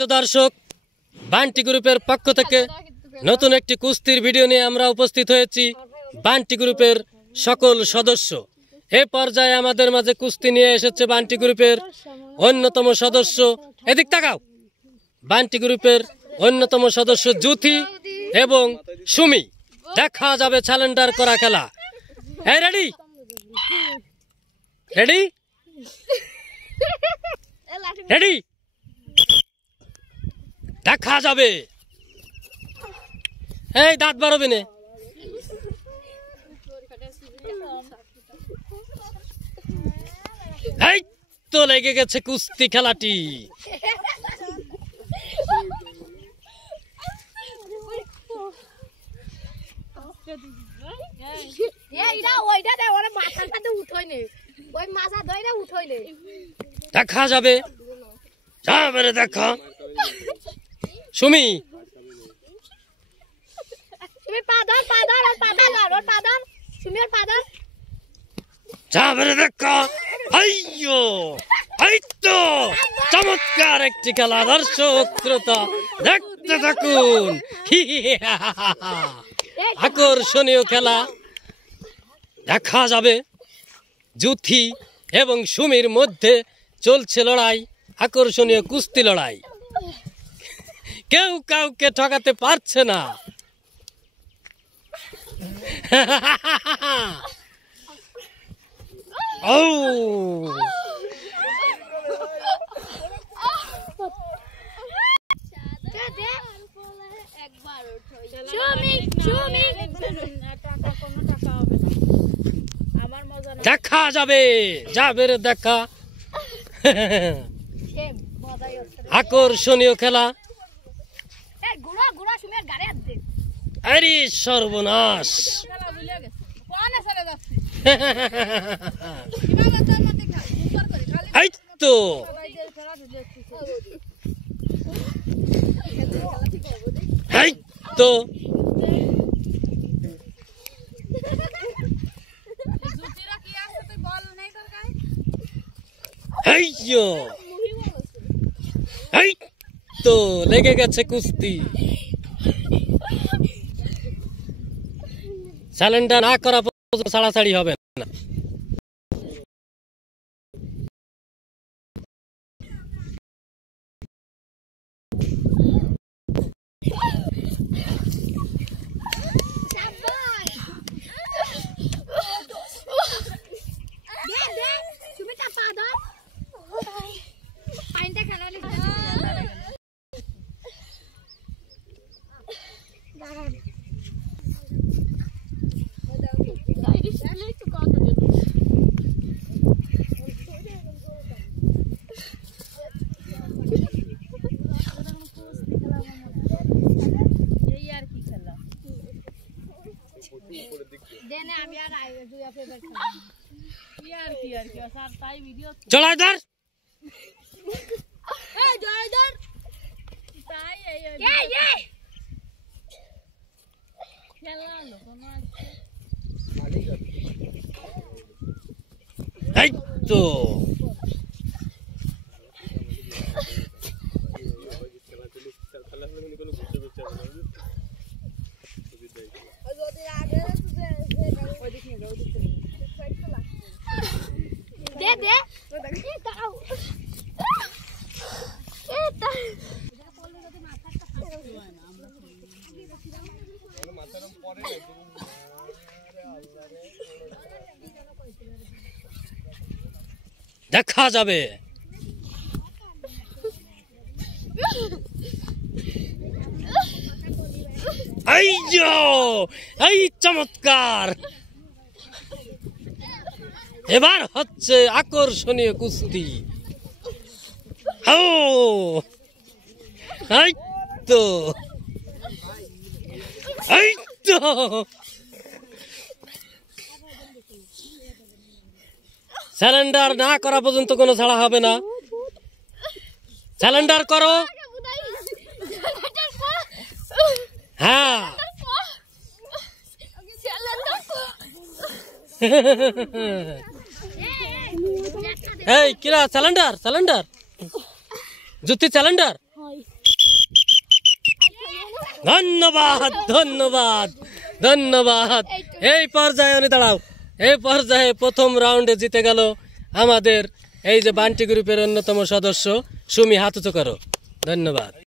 তো দর্শক, বান্টি গ্রুপের পক্ষ থেকে নতুন একটি কুস্তির ভিডিও নিয়ে আমরা উপস্থিত হয়েছি। বান্টি গ্রুপের সকল সদস্য এ পর্যায়ে আমাদের মাঝে কুস্তি নিয়ে এসেছে বান্টি গ্রুপের অন্যতম সদস্য, এদিক তাকাও, বান্টি গ্রুপের অন্যতম সদস্য জুথি এবং সুমি। দেখা যাবে চ্যালেঞ্জার করা খেলা। এই রেডি রেডি রেডি, দেখা যাবে। এই দাঁত বাড়বে না। এই তো লেগে গেছে কুস্তি খেলাটি। দেখা যাবে, যাবে রে দেখা। সুমি যাবে রে দেখা। আইয়ো, এই তো চমৎকার একটি খেলা। দর্শক শ্রোতা দেখতে থাকুন, আকর্ষণীয় খেলা দেখা যাবে। জুথি এবং সুমির মধ্যে চলছে লড়াই, আকর্ষণীয় কুস্তি লড়াই। কেউ কাউকে ঠকাতে পারছে না। ও দেখা যাবে, যাবে রে দেখা। আকর্ষণীয় খেলা। আরে সর্বনাশ। এই তো এই তো এই তো লেগে গেছে কুস্তি। চ্যালেঞ্জার না করা পর্যন্ত ছাড়াছাড়ি হবে না। জলাইদার এই তো দেখা যাবে। এই চমৎকার। এবার হচ্ছে আকর্ষণীয় কুস্তি। এই তো এই তো স্যালেন্ডার না করা পর্যন্ত কোনো ছাড়া হবে না। স্যালেন্ডার করো। হ্যাঁ এই কিরা স্যালেন্ডার, স্যালেন্ডার জুতি স্যালেন্ডার। ধন্যবাদ ধন্যবাদ ধন্যবাদ। এই পর্যায়ে উনি দাঁড়াও, এই পর্যায়ে প্রথম রাউন্ডে জিতে গেল আমাদের এই যে বান্টি গ্রুপের অন্যতম সদস্য সুমি। হাত উঁচু করো। ধন্যবাদ।